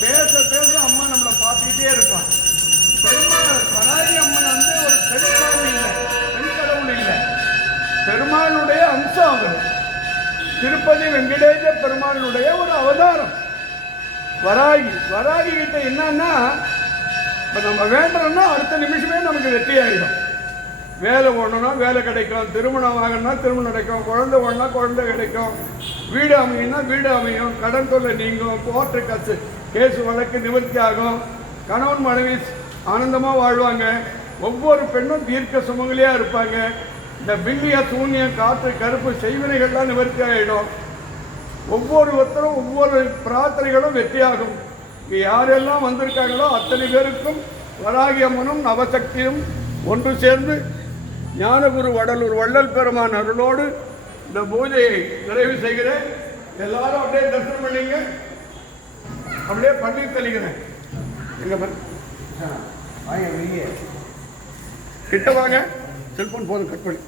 பேச பேச அம்மா நம்மளை பார்த்துக்கிட்டே இருப்பான். பெருமாள் வராகி அம்மன் வந்து ஒரு பெருமாள் இல்லை, பெண் கடவுள் இல்லை, பெருமாளுடைய அம்சம் அவர். திருப்பதி வெங்கடேச பெருமாளுடைய ஒரு அவதாரம் வராகி கிட்ட என்னன்னா, இப்போ நம்ம வேண்டுறோம்னா அடுத்த நிமிஷமே நமக்கு வெற்றி ஆகிடும். வேலை ஓடணும்னா வேலை கிடைக்கும், திருமணம் ஆகணும்னா திருமணம் கிடைக்கும், குழந்தை ஓடனா குழந்தை கிடைக்கும், வீடு அமையும்னா வீடு அமையும், கடன் தொல்லை நீங்கும், கோர்ட்டு கேஸ் வழக்கு நிவர்த்தி ஆகும், கணவன் மனைவி ஆனந்தமாக வாழ்வாங்க, ஒவ்வொரு பெண்ணும் தீர்க்க சுமங்கலியாக இருப்பாங்க. இந்த பில்லிய சூன்யம் காற்று கருப்பு செய்வினைகள்லாம் நிவர்த்தி ஆகிடும். ஒவ்வொருத்தரும் ஒவ்வொரு பிரார்த்தனைகளும் வெற்றியாகும். இங்கே யாரெல்லாம் வந்திருக்காங்களோ அத்தனை பேருக்கும் வராகி அம்மனும் நவசக்தியும் ஒன்று சேர்ந்து ஞானகுரு வடலூர் வள்ளல் பெருமான் அருளோடு இந்த பூஜையை நிறைவு செய்கிறேன். எல்லாரும் அப்படியே தரிசனம் பண்ணிங்க, அப்படியே பண்ணி தெளிக்கிறேன். எங்க கிட்ட வாங்க, செல்போன் போதும், கட் பண்ணி.